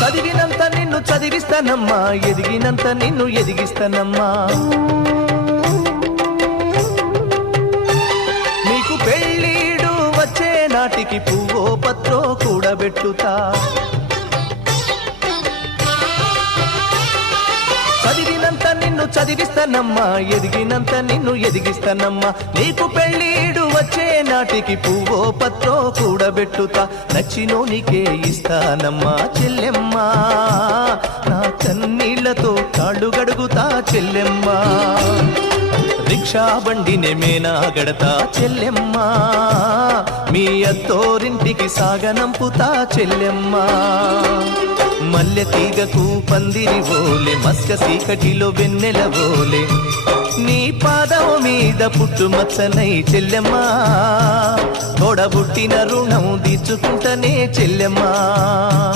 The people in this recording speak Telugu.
చదివినంత నిన్ను చదివిస్తానమ్మా, ఎదిగినంత నిన్ను ఎదిగిస్తానమ్మా. నీకు పెళ్ళీడు వచ్చే నాటికి పువ్వో పత్రో కూడబెట్టుతా. చదివినంత నిన్ను చదివిస్తానమ్మా, ఎదిగినంత నిన్ను ఎదిగిస్తానమ్మా. నీకు పెళ్ళీడు వచ్చే నాటికి పువ్వో పత్రో కూడబెట్టుతా. నచ్చినోనికే ఇస్తానమ్మా చెల్లెమ్మా, నా కన్నీళ్లతో కాళ్ళు గడుగుతా చెల్లెమ్మా. రిక్షా బండినే మేనా గడతా చెల్లెమ్మా, మీ అత్తోరింటికి సాగనంపుతా చెల్లెమ్మా. మల్లె తీగకు పందిరి ఓలే, మస్క సీకటిలో వెన్నెల ఓలే, నీ పాదం మీద పుట్టుమచ్చనై చెల్లెమ్మా. తోడబుట్టిన రుణం తీర్చుకుంటనే చెల్లెమ్మా.